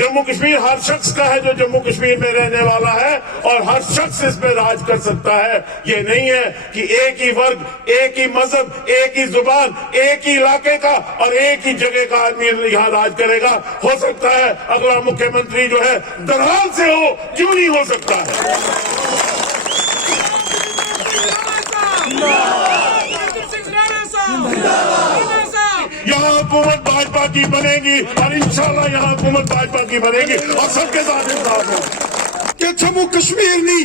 जम्मू कश्मीर हर शख्स का है जो जम्मू कश्मीर में रहने वाला है, और हर शख्स इस पे राज कर सकता है। ये नहीं है कि एक ही वर्ग, एक ही मजहब, एक ही जुबान, एक ही इलाके का और एक ही जगह का आदमी यहां राज करेगा। हो सकता है अगला मुख्यमंत्री जो है दरहाल से हो, क्यों नहीं हो सकता है? यहाँ हुकूमत भाजपा की बनेगी और इंशाल्लाह यहाँ हुकूमत भाजपा की बनेगी और सबके साथ इंसाफ होगा कि जम्मू कश्मीर नी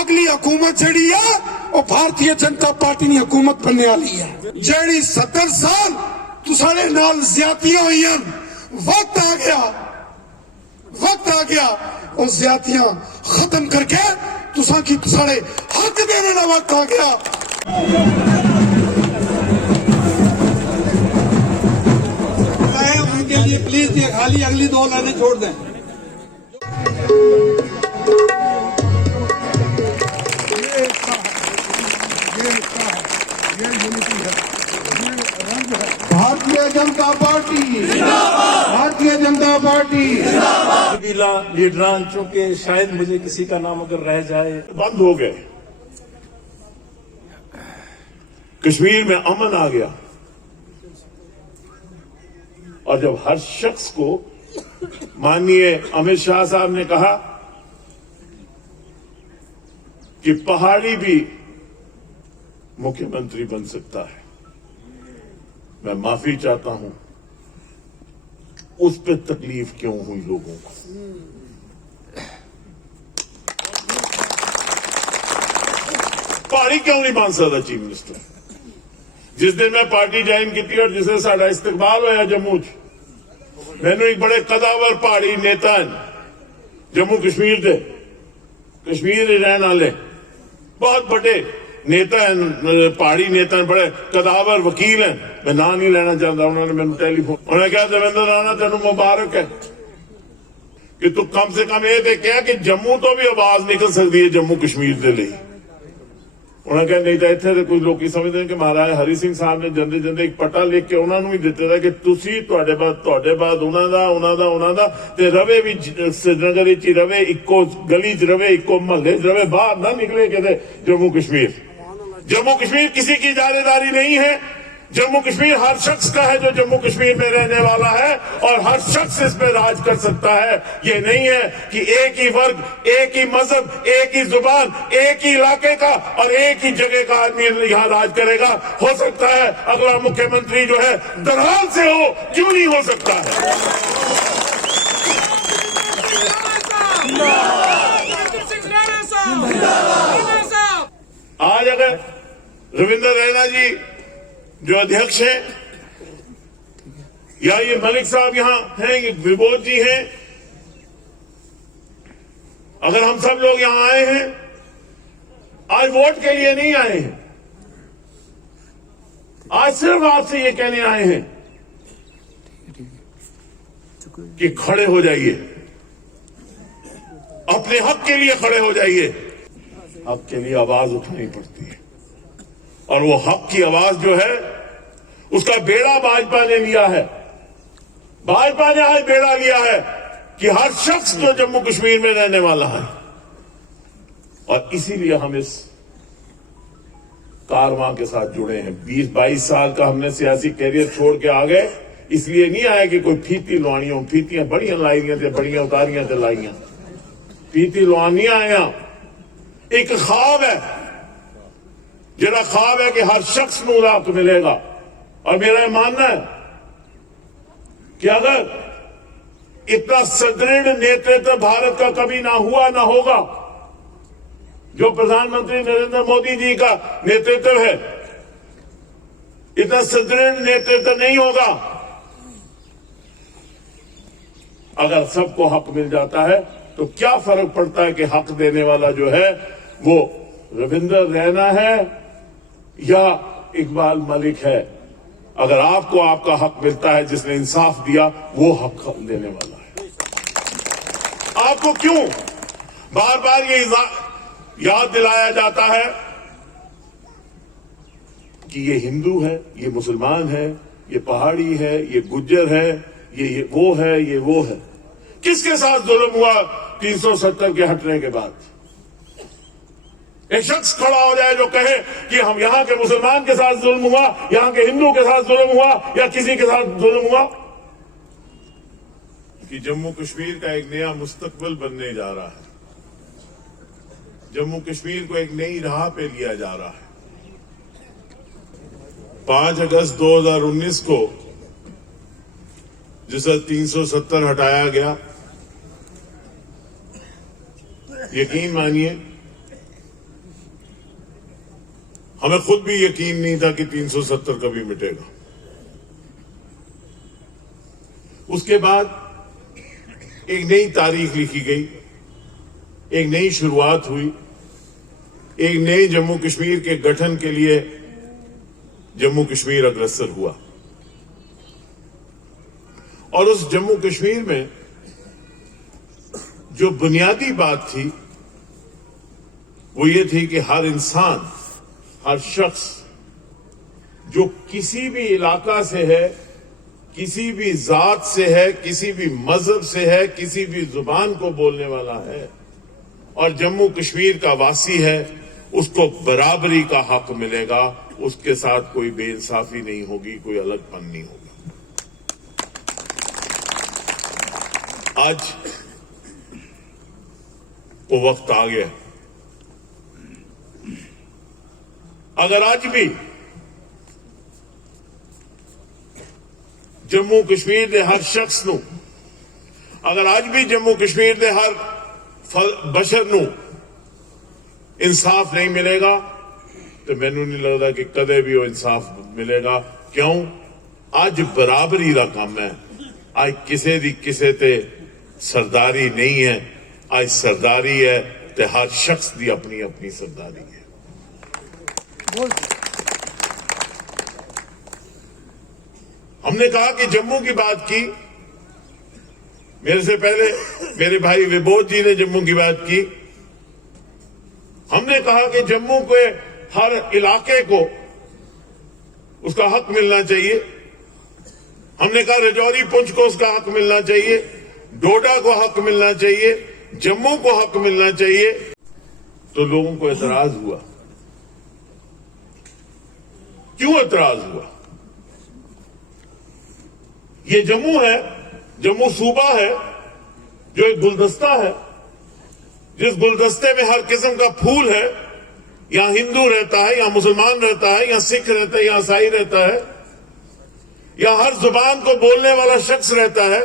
अगली हुकूमत जड़ी है और भारतीय जनता पार्टी नी हुकूमत बनने वाली है। जड़ी 70 साल तुसारे नाल ज्यादतियां हुई, वक्त आ गया और ज्यादतियां खत्म करके तुसा की तुसारे हक देने का वक्त आ गया। उनके लिए प्लीज ये खाली अगली 2 लाइनें छोड़ दें। भारतीय जनता पार्टी, भारतीय जनता पार्टी लीडरान, चूंकि शायद मुझे किसी का नाम अगर रह जाए। बंद हो गए, कश्मीर में अमन आ गया, और जब हर शख्स को माननीय अमित शाह साहब ने कहा कि पहाड़ी भी मुख्यमंत्री बन सकता है, मैं माफी चाहता हूं, उस पे तकलीफ क्यों हुई लोगों को? पहाड़ी क्यों नहीं बन सकता चीफ मिनिस्टर? जिस दिन मैं पार्टी ज्वाइन की थी और जिसे साडा इस्तकबाल होया जम्मू च, मैनू एक बड़े कदावर पहाड़ी नेता जम्मू कश्मीर दे, कश्मीर दे रहने वाले बहुत बड़े नेता हैं, पहाड़ी नेता हैं, बड़े कदावर वकील हैं, मैं नाम नहीं लेना चाहता। उन्होंने मैंने टेलीफोन, उन्होंने कहा देवेंद्र राणा तेनू मुबारक है कि तू कम से कम ये कहा कि जम्मू तो भी आवाज निकल सकती है जम्मू कश्मीर के लिए। उन्होंने कहा नहीं तो इतने तो कुछ लोग समझते हैं कि महाराज हरि सिंह साहब ने जंदे जंदे एक पट्टा लिख के उन्होंने भी दिता था कि तुसी तुहाडे बाद उन्हों दा ते रवे भी श्रीनगर च रवे, इको गली च रवे, इको महल्ले च रवे, बाहर ना निकले किते जम्मू कश्मीर। जम्मू कश्मीर किसी की जानेदारी नहीं है, जम्मू कश्मीर हर शख्स का है जो जम्मू कश्मीर में रहने वाला है, और हर शख्स इस पे राज कर सकता है। ये नहीं है कि एक ही वर्ग, एक ही मजहब, एक ही जुबान, एक ही इलाके का और एक ही जगह का आदमी यहां राज करेगा। हो सकता है अगला मुख्यमंत्री जो है दरहाल से हो, क्यों नहीं हो सकता है? आज अगर रविंद्र रैना जी जो अध्यक्ष हैं, या ये मलिक साहब यहां हैं, ये विबोध जी हैं, अगर हम सब लोग यहां आए हैं, आज वोट के लिए नहीं आए हैं, आज सिर्फ आपसे ये कहने आए हैं कि खड़े हो जाइए, अपने हक के लिए खड़े हो जाइए। हक के लिए आवाज उठानी पड़ती है, और वो हक की आवाज जो है उसका बेड़ा भाजपा ने लिया है। भाजपा ने आज बेड़ा लिया है कि हर शख्स जो जम्मू कश्मीर में रहने वाला है, और इसीलिए हम इस कारवां के साथ जुड़े हैं। 20-22 साल का हमने सियासी कैरियर छोड़ के आ गए, इसलिए नहीं आए कि कोई फीती लुआनी हो, फीतियां बड़ियां लाइयां थे, बड़ियां उतारियां थे लाइयां, फीती लुआनी आया। एक ख्वाब है, जरा ख्वाब है कि हर शख्स को हक मिलेगा, और मेरा मानना है कि अगर इतना सुदृढ़ नेतृत्व भारत का कभी ना हुआ ना होगा, जो प्रधानमंत्री नरेंद्र मोदी जी का नेतृत्व है, इतना सुदृढ़ नेतृत्व नहीं होगा। अगर सबको हक मिल जाता है तो क्या फर्क पड़ता है कि हक देने वाला जो है वो रविंद्र रैना है या इकबाल मलिक है। अगर आपको आपका हक मिलता है, जिसने इंसाफ दिया वो हक देने वाला है। आपको क्यों बार बार ये याद दिलाया जाता है कि ये हिंदू है, ये मुसलमान है, ये पहाड़ी है, ये गुज्जर है, ये वो है, ये वो है। किसके साथ जुल्म हुआ 370 के हटने के बाद? एक शख्स खड़ा हो जाए जो कहे कि हम यहां के मुसलमान के साथ जुल्म हुआ, यहां के हिंदू के साथ जुल्म हुआ या किसी के साथ जुल्म हुआ, कि जम्मू कश्मीर का एक नया मुस्तकबिल बनने जा रहा है, जम्मू कश्मीर को एक नई राह पे लिया जा रहा है। 5 अगस्त 2019 को जिसे 370 हटाया गया, यकीन मानिए हमें खुद भी यकीन नहीं था कि 370 कभी मिटेगा। उसके बाद एक नई तारीख लिखी गई, एक नई शुरुआत हुई, एक नए जम्मू कश्मीर के गठन के लिए जम्मू कश्मीर अग्रसर हुआ। और उस जम्मू कश्मीर में जो बुनियादी बात थी वो ये थी कि हर इंसान, हर शख्स जो किसी भी इलाका से है, किसी भी जात से है, किसी भी मजहब से है, किसी भी जुबान को बोलने वाला है और जम्मू कश्मीर का वासी है, उसको बराबरी का हक मिलेगा। उसके साथ कोई बेइंसाफी नहीं होगी, कोई अलगपन नहीं होगा। आज वो वक्त आ गया। अगर आज भी जम्मू कश्मीर के हर शख्स नू, अगर आज भी जम्मू कश्मीर के हर बशर नू इंसाफ नहीं मिलेगा तो मैनू नहीं लगता कि कदे भी वो इंसाफ मिलेगा। क्यों? आज बराबरी का काम है। आज किसी दी किसी ते सरदारी नहीं है, आज सरदारी है ते हर शख्स की अपनी अपनी सरदारी है। हमने कहा कि जम्मू की बात की, मेरे से पहले मेरे भाई विबोध जी ने जम्मू की बात की। हमने कहा कि जम्मू के हर इलाके को उसका हक मिलना चाहिए। हमने कहा रजौरी पुंछ को उसका हक मिलना चाहिए, डोडा को हक मिलना चाहिए, जम्मू को हक मिलना चाहिए। तो लोगों को एतराज हुआ। क्यों एतराज हुआ? ये जम्मू है, जम्मू सूबा है जो एक गुलदस्ता है, जिस गुलदस्ते में हर किस्म का फूल है। यहां हिंदू रहता है, यहां मुसलमान रहता है, यहां सिख रहता है, यहां ईसाई रहता है, यहां हर जुबान को बोलने वाला शख्स रहता है।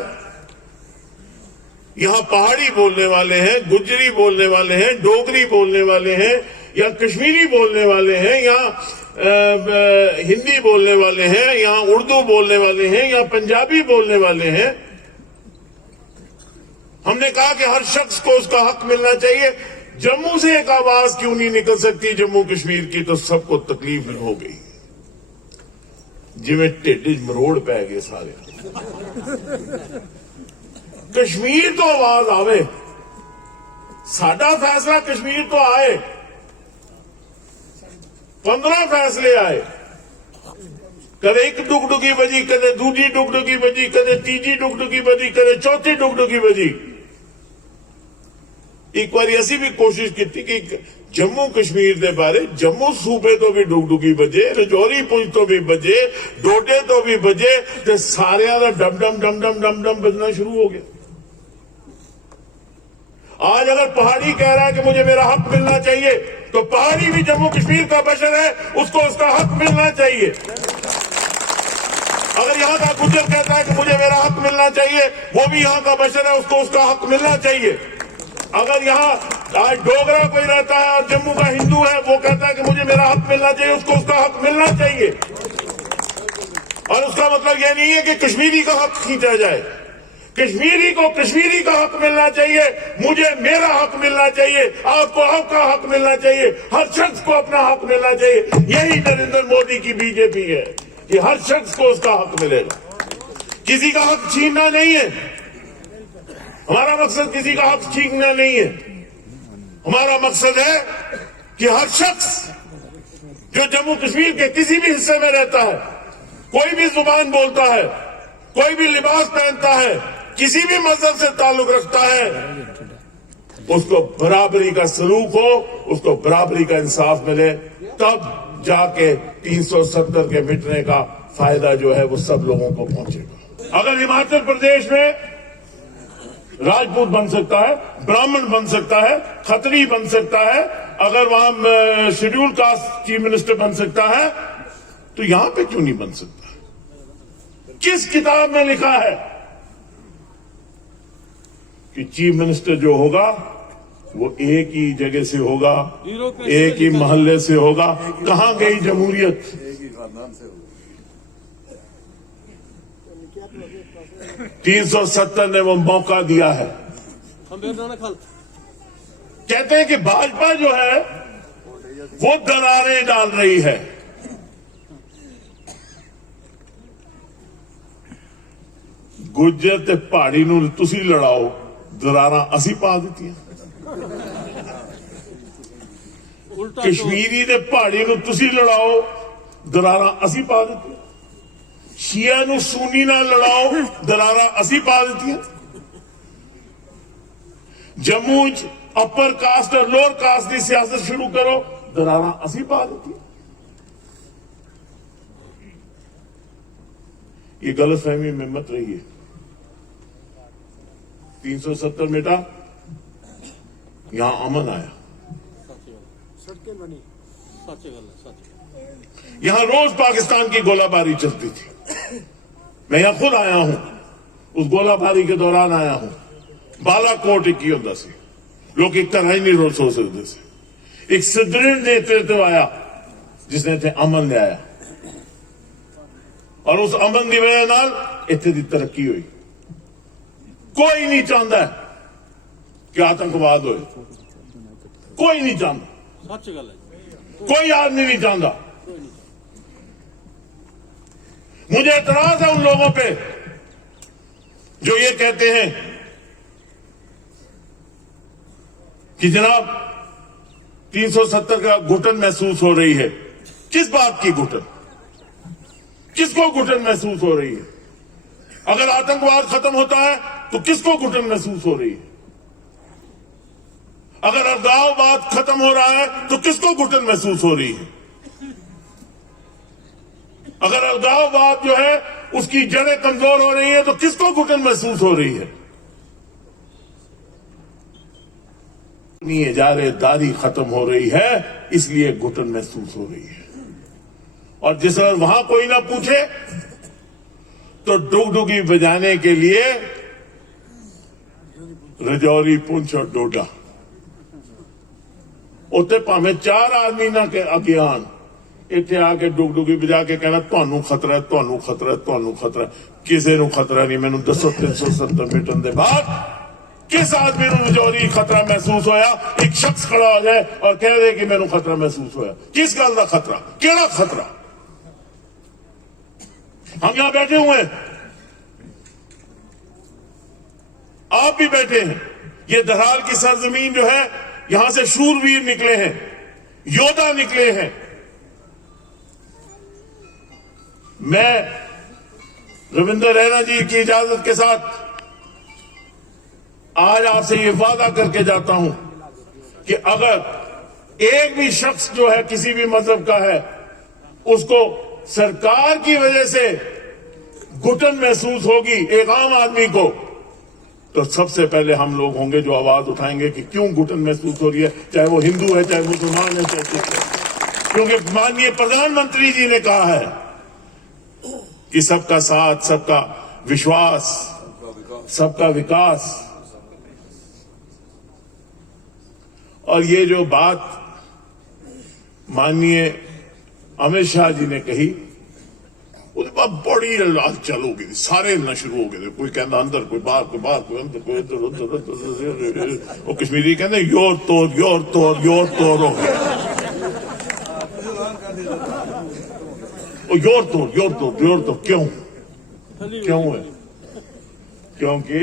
यहां पहाड़ी बोलने वाले हैं, गुजरी बोलने वाले हैं, डोगरी बोलने वाले हैं, या कश्मीरी बोलने वाले हैं, यहां हिंदी बोलने वाले हैं, यहां उर्दू बोलने वाले हैं, यहां पंजाबी बोलने वाले हैं। हमने कहा कि हर शख्स को उसका हक मिलना चाहिए। जम्मू से एक आवाज क्यों नहीं निकल सकती जम्मू कश्मीर की? तो सबको तकलीफ हो गई, जिमें ढिड मरोड़ पै गए सारे। कश्मीर तो आवाज आवे, साडा फैसला कश्मीर तो आए। 15 फैसले आए, कदे एक डुगडुगी बजी, कदे दूजी डुगडुगी बजी, कदे तीजी डुगडुगी बजी, कदे चौथी डुगडुगी बजी। एक बार ऐसी भी कोशिश की थी कि जम्मू कश्मीर के बारे जम्मू सूबे तो भी डुगडुगी बजे, रजौरी पुंछ तो भी बजे, डोडे तो भी बजे, तो सारे का डम डम डम डम डम डम बजना शुरू हो गया। आज अगर पहाड़ी कह रहा है कि मुझे मेरा हक मिलना चाहिए, तो पहाड़ी भी जम्मू कश्मीर का बशर है, उसको उसका हक मिलना चाहिए। अगर यहां का गुज्जर कहता है कि मुझे मेरा हक मिलना चाहिए, वो भी यहां का बशर है, उसको उसका हक मिलना चाहिए। अगर यहां आज डोगरा कोई रहता है और जम्मू का हिंदू है, वो कहता है कि मुझे मेरा हक मिलना चाहिए, उसको उसका हक मिलना चाहिए। और उसका मतलब यह नहीं है कि कश्मीरी का हक खींचा जाए। कश्मीरी को कश्मीरी का हक मिलना चाहिए, मुझे मेरा हक मिलना चाहिए, आपको आपका हक मिलना चाहिए, हर शख्स को अपना हक मिलना चाहिए। यही नरेंद्र मोदी की बीजेपी है कि हर शख्स को उसका हक मिलेगा, किसी का हक छीनना नहीं है। हमारा मकसद किसी का हक छीनना नहीं है। हमारा मकसद है कि हर शख्स जो जम्मू कश्मीर के किसी भी हिस्से में रहता है, कोई भी जुबान बोलता है, कोई भी लिबास पहनता है, किसी भी मजहब से ताल्लुक रखता है उसको बराबरी का सलूक हो, उसको बराबरी का इंसाफ मिले, तब जाके 370 के मिटने का फायदा जो है वो सब लोगों को पहुंचेगा। अगर हिमाचल प्रदेश में राजपूत बन सकता है, ब्राह्मण बन सकता है, खत्री बन सकता है, अगर वहां शेड्यूल कास्ट चीफ मिनिस्टर बन सकता है, तो यहां पे क्यों नहीं बन सकता? किस किताब में लिखा है कि चीफ मिनिस्टर जो होगा वो एक ही जगह से होगा, एक ही मोहल्ले से होगा? कहां गई जमहूरियत? 370 ने वो मौका दिया है। कहते हैं कि भाजपा जो है वो दरारें डाल रही है। गुज्जर ते पहाड़ी नूं तुसी लड़ाओ, दरारा असी पा दित्तियां। कश्मीरी ते पहाड़ी नूं तुसी लड़ाओ, दरारा असी पा दित्तियां। शिया नूं सुन्नी नाल लड़ाओ, दरारा असी पा दित्तियां। जम्मू च अपर कास्ट और लोअर कास्ट की सियासत शुरू करो, दरारा असी पा दित्तियां। ये गलतफहमी में मत रहिए। 370 मिटा, यहां अमन आया। यहां रोज पाकिस्तान की गोलाबारी चलती थी। मैं यहां खुद आया हूं, उस गोलाबारी के दौरान आया हूं। बालाकोट एक होता सी, लोग एक तरह ही नहीं रोज सो सकते थे। एक सुदृढ़ नेतृत्व आया जिसने इतने अमन ले आया, और उस अमन की वजह नाल इत्थे दी तरक्की हुई। कोई नहीं चाहता कि आतंकवाद हो, कोई नहीं चाहता, कोई आदमी नहीं चाहता। मुझे एतराज है उन लोगों पे जो ये कहते हैं कि जनाब 370 का घुटन महसूस हो रही है। किस बात की घुटन? किसको घुटन महसूस हो रही है? अगर आतंकवाद खत्म होता है तो किसको घुटन महसूस हो रही है? अगर अलगाववाद खत्म हो रहा है तो किसको घुटन महसूस हो रही है? अगर अलगाववाद जो है उसकी जड़ें कमजोर हो रही है तो किसको घुटन महसूस हो रही है? इजारेदारी खत्म हो रही है, इसलिए घुटन महसूस हो रही है। और जिस वक्त वहां कोई ना पूछे तो डुगडुगी बजाने के लिए रजौरी, पुंछ और डोडा, उत्ते भावें 4 आदमी ना के अज्ञान इत्थे आके डुगडुगी बजा के कहना तुहानू खतरा है, तुहानू खतरा है, तुहानू खतरा है। किसी नू खतरा नहीं। मैनू दसो 370 मिटन के बाद किस आदमी नू रजौरी खतरा महसूस होया? एक शख्स खड़ा हो जाए और कह दे कि मैनू खतरा महसूस होया। किस गल का खतरा? केड़ा खतरा? हम यहां बैठे हुए हैं, आप भी बैठे हैं। ये दहाल की सरजमीन जो है, यहां से शूरवीर निकले हैं, योद्धा निकले हैं। मैं रविंद्र रैना जी की इजाजत के साथ आज आपसे ये वादा करके जाता हूं कि अगर एक भी शख्स जो है किसी भी मजहब का है, उसको सरकार की वजह से घुटन महसूस होगी, एक आम आदमी को, तो सबसे पहले हम लोग होंगे जो आवाज उठाएंगे कि क्यों घुटन महसूस हो रही है, चाहे वो हिंदू है, चाहे मुसलमान है, चाहे सिख है। क्योंकि माननीय प्रधानमंत्री जी ने कहा है कि सबका साथ, सबका विश्वास, सबका विकास। और ये जो बात माननीय अमित शाह जी ने कही, उसके बाद बड़ी हलचल हो गई, सारे हिलना शुरू हो गए। कोई कहना अंदर, कोई बाहर, कोई बाहर, कोई अंदर, कोई इधर उधर। वो कश्मीरी कहते योर तोर, योर तोर, योर तोर हो गया। योर तोर, योर तोर, योर तोर क्यों? क्यों है? क्योंकि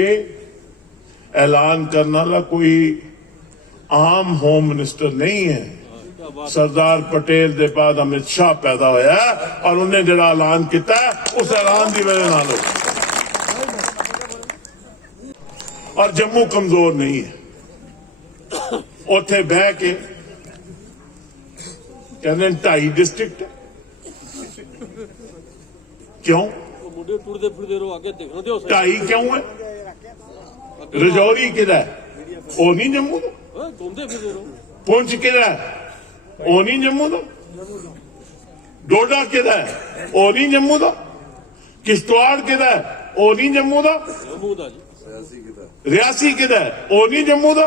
ऐलान करने वाला कोई आम होम मिनिस्टर नहीं है। सरदार पटेल के बाद अमित शाह पैदा होया और उन्हें जो ऐलान किया उस ऐलान की वजह नाल और जम्मू कमजोर नहीं है। उत्थे बह के कहते 2.5 डिस्ट्रिक्ट क्यों मुंडे टुरदे फिरदे रहो आगे देखना दियो 2.5 क्यों है? रजौरी किदा वो नहीं जम्मू का, घूमते फिरदे रहो पुंछ किदा वो नहीं जम्मू का, डोडा किदा वो नहीं जम्मू का, किश्तवाड़ किदा वो नहीं जम्मू का, जम्मू दा जी रियासी किदा वो नहीं जम्मू का,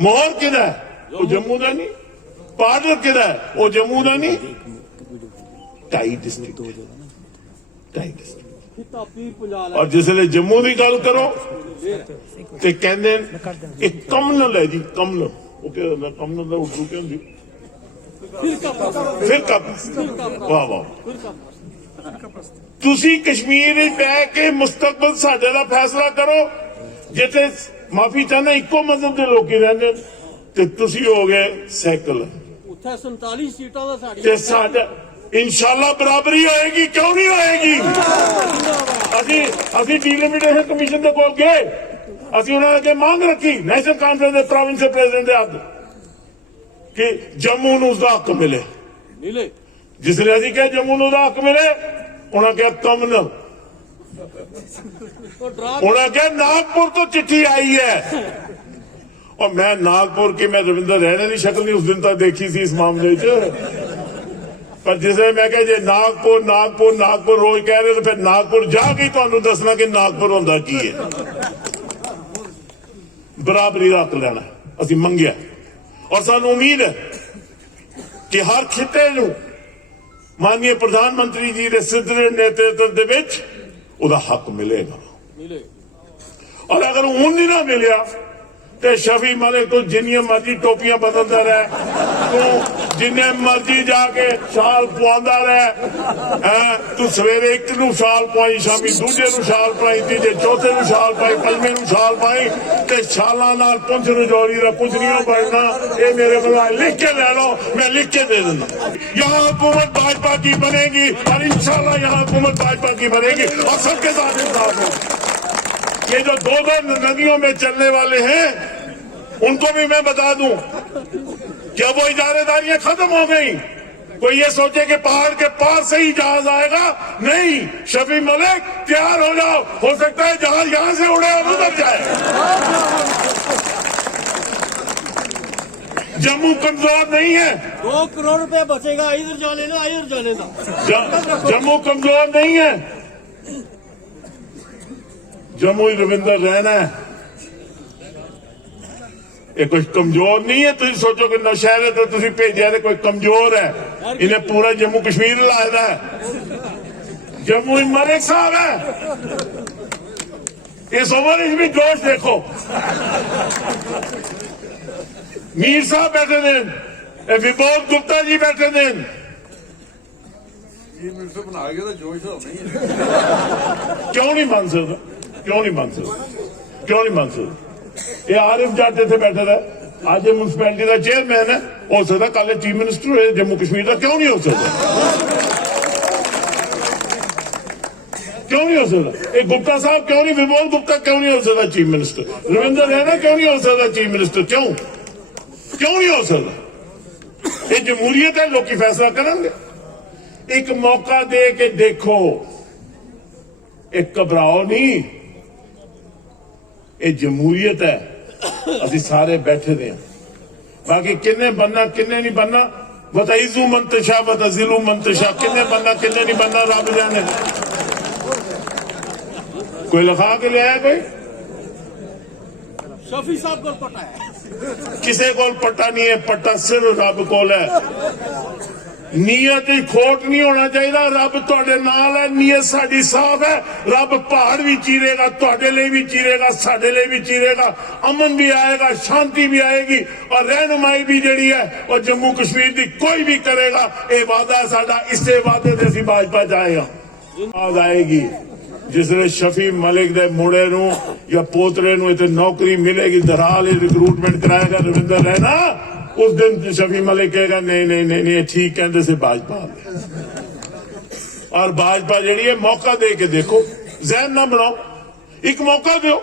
मोहर किदा वो जम्मू का नहीं, पाडर किदा वो जम्मू का नहीं। 2.5 डिस्ट्रिक्ट 2.5 डिस्ट्रिक्ट फिता पीर पुंजाल और जिसले जम्मू की गल करो ते कहंदे एक कमनल है जी, कमनल वो क्या होंदा? कमनल दा उर्दू क्या होंदी? फिरका। वाह वाह। तुसी कश्मीर विच बैठ के मुस्तकबल साडे दा फैसला करो, जिथे माफी चाहना इको मजहब के लोग रहंदे ते तुसी हो गए सैकल उत्थे 47 सीटां दा साडी ते साडा इंशाल्लाह बराबरी होएगी, क्यों नहीं होएगी? असी डिलिमिटेशन कमीशन के कोल गए, असी उन्होंने अगे मांग रखी नेशनल कॉन्फ्रेंस के प्रोविंशियल प्रेसिडेंट हद कि जम्मू नूं उसका हक मिले। मिले जिसले असी कहा जम्मू नूं उसका हक मिले, उन्होंने कहा कमनल, तो ड्रा उन्होंने कहा नागपुर तो चिट्ठी आई है। और मैं नागपुर की मैं रविंदर रहने की शक्ल नहीं उस दिन तक देखी सी इस मामले च, पर जिसे मैं कहा जे नागपुर नागपुर नागपुर रोज कह रहे तो फिर नागपुर जाके तुहानू दसना कि नागपुर होंदा की है। बराबरी का हक लेना असी मंगिया और सानू उम्मीद है कि हर खिते नू माननीय प्रधानमंत्री जी के सिद्धे नेतृत्व दे विच उहदा हक मिलेगा। मिले और अगर ऊन नहीं ना मिलिया तो शफी मलिक तू जिन्नियां मर्जी टोपियां बदलता रहे, तू जिन्ने मर्जी जाके शाल पवांदा रहे, तू सवेरे एक नू शाल पवाई, शामी दूजे नू शाल पाई, तीजे चौथे नू शाल पाई, पंजवें नू शाल पाई, ते शालां नाल पुंछ रजौरी दा कुछ नहीं बनना। ये मेरे को लिख के ले लो, मैं लिख के दे देना। यहाँ हुकूमत भाजपा की बनेगी और इंशाल्लाह यहाँ हुकूमत भाजपा की बनेगी और सबके साथ इंसाफ होगा। ये जो दो नदियों में चलने वाले हैं उनको भी मैं बता दूं क्या वो इजारेदारियां खत्म हो गई। कोई ये सोचे कि पहाड़ के पार से ही जहाज आएगा, नहीं। शफी मलिक तैयार हो जाओ, हो सकता है जहाज यहां से उड़े और उधर जाए। जम्मू कमजोर नहीं है, 2 करोड़ रुपए बचेगा इधर जाने ना इधर जाने का। जम्मू कमजोर नहीं है, जम्मू ही रविंदर रहना है। ये कुछ कमजोर नहीं है। तुम सोचो कि नौशहरे तो तुम भेजा तो कोई कमजोर है, इन्हें पूरा जम्मू कश्मीर लाया है। जम्मू मलिक साहब है, इस ओवर भी जोश देखो। मीर साहब बैठे थे, विबोध गुप्ता जी बैठे थे। बना गया जोश नहीं है। क्यों नहीं मान सकता, क्यों नहीं मान सकता, क्यों नहीं मान सकता? ये आरिफ जट इतने बैठे थे, आज म्यूनसिपैलिटी का चेयरमैन है, हो सकता कल चीफ मिनिस्टर हो जम्मू कश्मीर का, क्यों नहीं हो सकता? क्यों नहीं हो सकता? एक गुप्ता साहब क्यों नहीं, विमोल गुप्ता क्यों नहीं हो सकता चीफ मिनिस्टर? रविंदर रैना क्यों नहीं हो सकता चीफ मिनिस्टर? क्यों क्यों नहीं हो सकता? ये जमहूरियत है, लोग फैसला करेंगे। एक मौका दे के देखो, एक घबराओ नहीं, ये जमहूरियत है। असी सारे बैठे दे, बाकी किन्ने बनना किन्ने नहीं बनना, बताइजू मंतशा बताजिलू मंतशा, किन्ने बनना किन्ने नहीं बनना रब जाने। कोई लिखा के ले आया? कोई शफी साहब को पटा है, किसी को पट्टा नहीं है, पट्टा सिर्फ रब कोल है। नीयत खोट नहीं होना चाहिए, रब तुहाडे नाल है, नीयत साडी साफ है। रब पहाड़ भी चीरेगा, तुहाडे लिए भी चीरेगा, साडे लिए भी चीरेगा। अमन भी आएगा, शांति भी आएगी और रहनुमाई भी जिहड़ी है और जम्मू कश्मीर की कोई भी करेगा। ये वादा है साडा, इसे वादे से असीं भाजपा जाएगा। आवाज आएगी जिसने शफी मलिक दे मुड़े नू या पोतरे नू इत्थे नौकरी मिलेगी, दराल रिक्रूटमेंट कराएगा रविंदर रैना, उस दिन शफी मलिक कहेगा नहीं नहीं नहीं नहीं ठीक कहते से भाजपा। और भाजपा जी है, मौका दे के देखो, जहन ना बनाओ, एक मौका दो।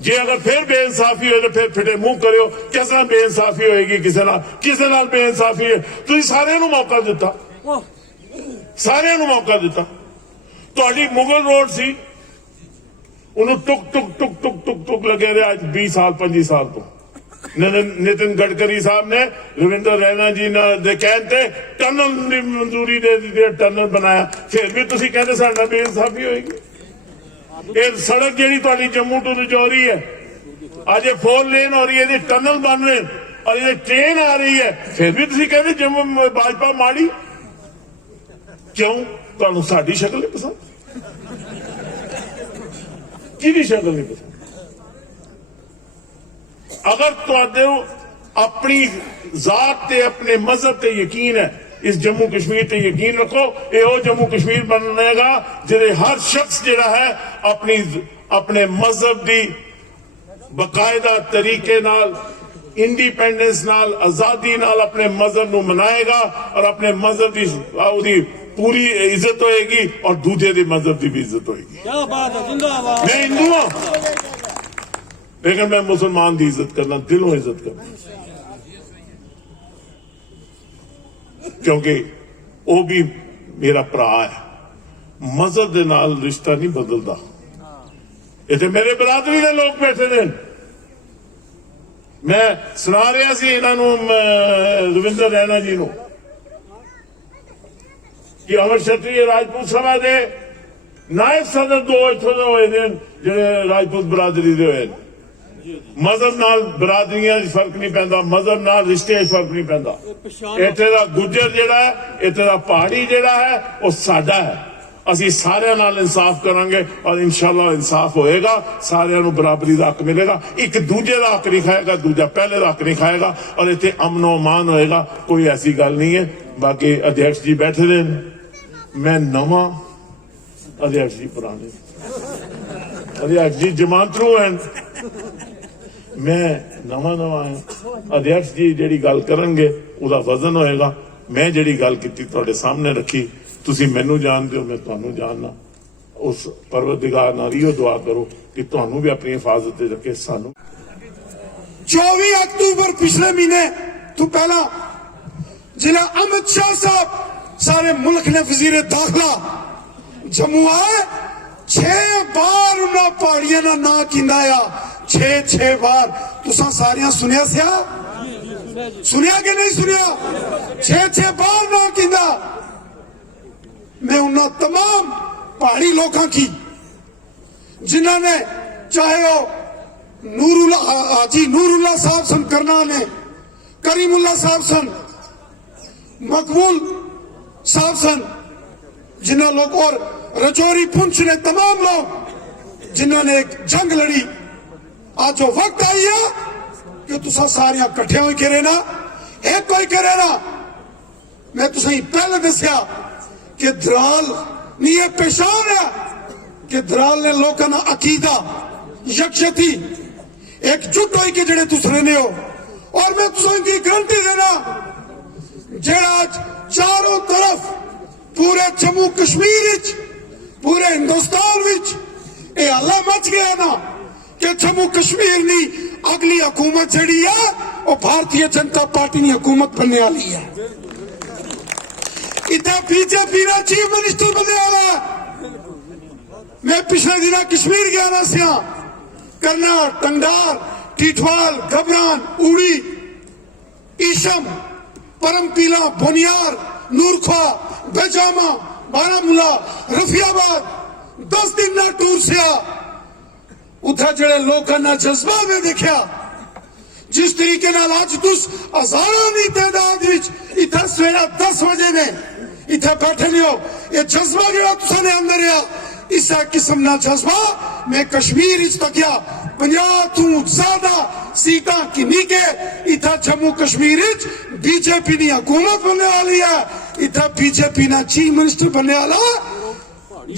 जे अगर फिर बेइंसाफी हो तो फिर फिटे मुंह करियो किस नाल बेइंसाफी होएगी किसे नाल बेइंसाफी है तुसीं सारिਆਂ ਨੂੰ मौका दिता सारिਆਂ ਨੂੰ मौका दिता ਤੁਹਾਡੀ ਮੁਗਲ ਰੋਡ ਸੀ ਉਹਨੂੰ ਟੁਕ ਟੁਕ ਟੁਕ ਟੁਕ ਟੁਕ ਟੁਕ ਲੱਗੇ ਰਿਹਾ ਅੱਜ 20 ਸਾਲ 25 ਸਾਲ ਤੋਂ नितिन गडकरी साहब ने रविंद्र रैना जी ने कहते टनल की मंजूरी दे दी टनल बनाया फिर भी तुम कहते साडा बेइंसाफी होगी। ये सड़क जी तुहाडी जम्मू टू रजौरी है आज ये 4 लेन हो रही है टनल बन रहे और ये ट्रेन आ रही है फिर भी तुम कहते जम्मू भाजपा माड़ी क्यों तुहानू साडी शक्ल नहीं पसंद किहदी शक्ल नहीं पसंद। अगर तुहाडे अपनी जात ते अपने मजहब ते यकीन है इस जम्मू कश्मीर ते यकीन रखो यो जम्मू कश्मीर बनेगा जिहदे हर शख्स जिहड़ा है अपने मजहब की बकायदा तरीके नाल इंडिपेंडेंस नाल आजादी नाल अपने मजहब नू मनाएगा और अपने मजहब की पूरी इज्जत होएगी और दूजे के मजहब की भी इज्जत होएगी। क्या बात है, जिंदाबाद। मैं हिंदू हाँ लेकिन मैं मुसलमान की इज्जत करना दिलों इज्जत करना क्योंकि वो भी मेरा भरा है मजहब के नाल रिश्ता नहीं बदलता। इतने मेरे बरादरी के लोग बैठे ने मैं सुना रहा सी इन्हों रविंद्र रैना जी को कि अमर क्षत्रिय राजपूत सभा के नायब सदर 2 इतों के होए ने जिहड़े राजपूत बरादरी के होए मजहब नाल बरादरियां फर्क नहीं पैंदा मजहब नाल रिश्ते फर्क नहीं पैंदा। इत्थे दा गुज्जर जिहड़ा है इत्थे दा पहाड़ी जिहड़ा है वो साडा है असीं सारियां नाल इंसाफ करांगे और इंशाअल्लाह इंसाफ होएगा सारियां नूं बराबरी दा हक मिलेगा एक दूजे दा हक नहीं खाएगा दूजा पहले दा हक नहीं खाएगा और इत्थे अमन अमान होएगा कोई ऐसी गल नहीं है। बाकी अध्यक्ष जी बैठे ने मैं नवा अध्यक्ष जी पुराने अध्यक्ष जी जमानतरू हैं मैं नवा है अध्यक्ष जी जिहड़ी गल करनगे उहदा वजन होएगा मैं जिहड़ी गल कीती तुहाडे सामने रखी तुसीं मैनूं जानदे हो मैं तुहानूं जानना उस परवरदिगार नाल इहो दुआ करो कि तुहानूं भी अपनी हिफाजत रखे सानूं। 24 अक्टूबर पिछले महीने तो पहला जिला अमित शाह साहब सारे मुल्क ने वजीर दाखिला जम्मू आए 6 बार उन्होंने पहाड़ियां का ना किंदाया 6 बार तुसा सारियां सुनिया कि नहीं सुनिया 6 बार ना किंदा। मैं उन्होंने तमाम पहाड़ी लोगों की जिन्होंने चाहे वो नूरुल्लाह साहब सन करना ने करीमुल्लाह साहब सन मकबूल साहब सन जिन्होंने लोग और रजौरी पुंछ ने तमाम लोग जिन्होंने एक जंग लड़ी आज जो वक्त आई है कि तुसा सारिया कट्ठे हो के रहना एक कोई करे ना। मैं तुसें पहले दसिया कि दराल नहीं ये पेशान है कि दराल ने लोगों का अकीदा यकजहती एकजुट हो के जड़े तुस रहने हो और मैं तुसें की गारंटी देना जेड़ा आज चारों तरफ पूरे जम्मू कश्मीर पूरे हिंदुस्तान विच ये हल्ला मच गया ना कि जम्मू कश्मीर नी अगली हुकूमत जड़ी है वो भारतीय जनता पार्टी की हुकूमत बनने वाली है। इतना बीजेपी ना चीफ मिनिस्टर बनने वाला है। मैं पिछले दिन कश्मीर गया ना सिया करनाल टंगडार टीठवाल घबरान उड़ी ईशम परमपीला बोनियार नूरखा बेजामा बारामूला रफियाबाद 10 दिन ना टूर से उधर जड़े लोगों ने जज्बा में देखा जिस तरीके आज तुस हजारों की तादाद इतना सवेरा 10 बजे ने इतना बैठे नहीं हो ये जज्बा जो तुसाने अंदर आ इस किस्म का जज्बा मैं कश्मीर तकिया 50 तू ज्यादा सीटा किन्नी के इतना जम्मू कश्मीर बीजेपी की हुकूमत बनने वाली है। इतना बीजेपी ना चीफ मिनिस्टर बनने वाला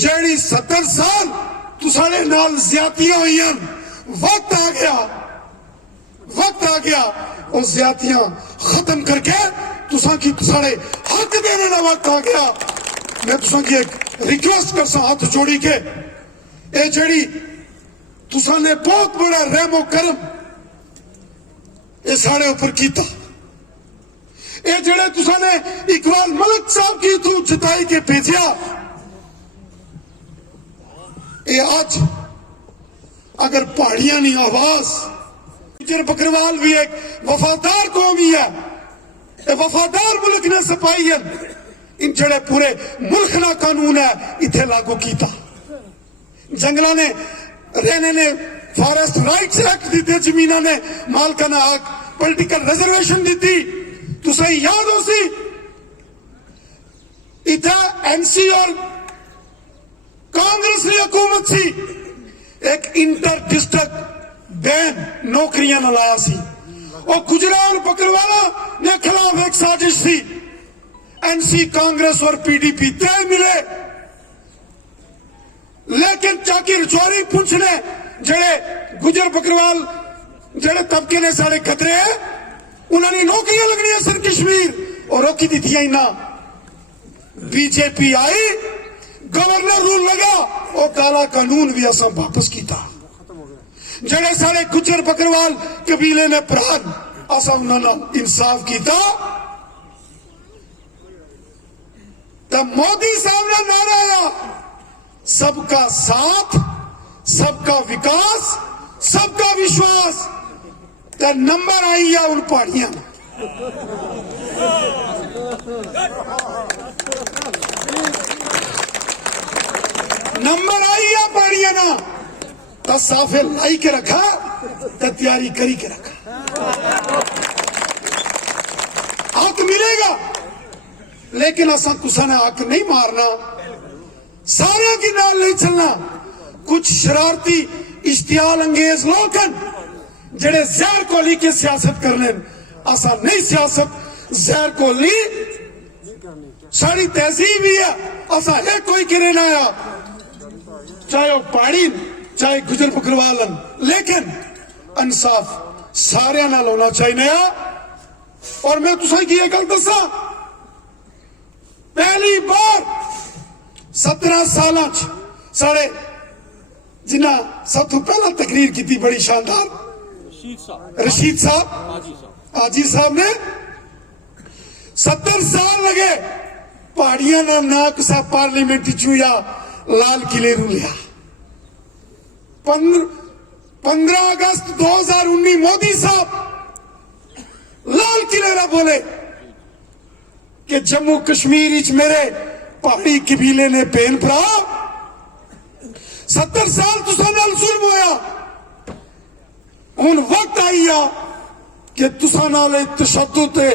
जड़ी 70 साल तुसारे नाल ज्यादतियां हुई वक्त आ गया और ज्यादतियां खत्म करके तुसा की तुसारे हक देने का वक्त आ गया। मैं तुसा की एक रिक्वेस्ट कर सा हाथ जोड़ी के ए जड़ी तुसा ने बहुत बड़ा रहमो करम ये साढ़े ऊपर कीता। ये जड़े तुसा ने इकबाल मलिक साहब की तू जिताई के भेजा, ये आज अगर पहाड़ियां नहीं आवाज, गुजर बकरवाल भी एक वफादार कौम ही है, ये वफादार मुल्क ने सपाई है। इन जड़े पूरे मुल्क ना कानून है इथे लागू कीता। जंगलों ने रहने ने फॉरेस्ट राइट्स एक्ट दी, जमीना ने मालकाना हक, पॉलिटिकल रिजर्वेशन दी। तुसा याद हो सी इतना एनसी और कांग्रेस की हुकूमत सी, एक इंटर डिस्ट्रिक्ट बैन नौकरियां न लाया सी। और गुजराल बकरवाला ने खिलाफ एक साजिश थी। एनसी कांग्रेस और पीडीपी तय मिले, लेकिन चाकी रजौरी पुंछ ने जड़े गुजर बकरवाल जड़े तबके ने सारे खतरे है, उन्होंने नौकरियां लगनी सर कश्मीर और रोकी दी थी ना। बीजेपी आई, गवर्नर रूल लगा और काला कानून भी असम वापस किया। जड़े सारे गुजर बकरवाल कबीले ने प्राण असम उन्होंने इंसाफ किया। तब मोदी साहब ने नारा आया, सबका साथ, सबका विकास, सबका विश्वास। तो नंबर आई है उन पहाड़ियां, नंबर आई है पहाड़ियां ना। तो साफे लाई के रखा, तो तैयारी करी के रखा। हक मिलेगा, लेकिन असा कुसा ने हक नहीं मारना, सारे की नाल नहीं चलना। कुछ शरारती इश्तियाल अंगेज लोग जड़े जहर कोली के सियासत करने, असा नहीं सियासत जहर कोली साड़ी तहजीब ही है। असा एक कोई करे ना आया, चाहे वो पहाड़ी चाहे गुजर बकरवालन, लेकिन इंसाफ सारे नाल होना चाहिए। और मैं तुसा की गल दसा, पहली बार 17 साल साढ़े जिन्ना सब तो पहला तकरीर की थी बड़ी शानदार, रशीद साहब आजी साहब ने 70 साल लगे पहाड़ियां ना ना किसा पार्लियामेंट चूया लाल किले रू लिया। 15 अगस्त 2019 मोदी साहब लाल किले रा बोले कि जम्मू कश्मीर मेरे पहाड़ी कबीले ने भेन भरा 70 साल तुसा नाल जुल्म होया। हुन वक्त आई आ कि तुसा नाल तशद्दुद ते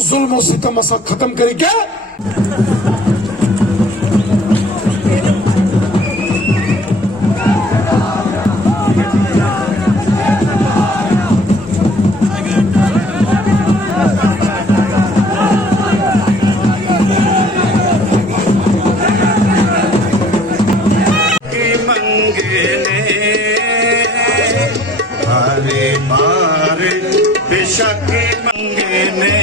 जुल्म और सितम असा खत्म करिए। बेशक मंगने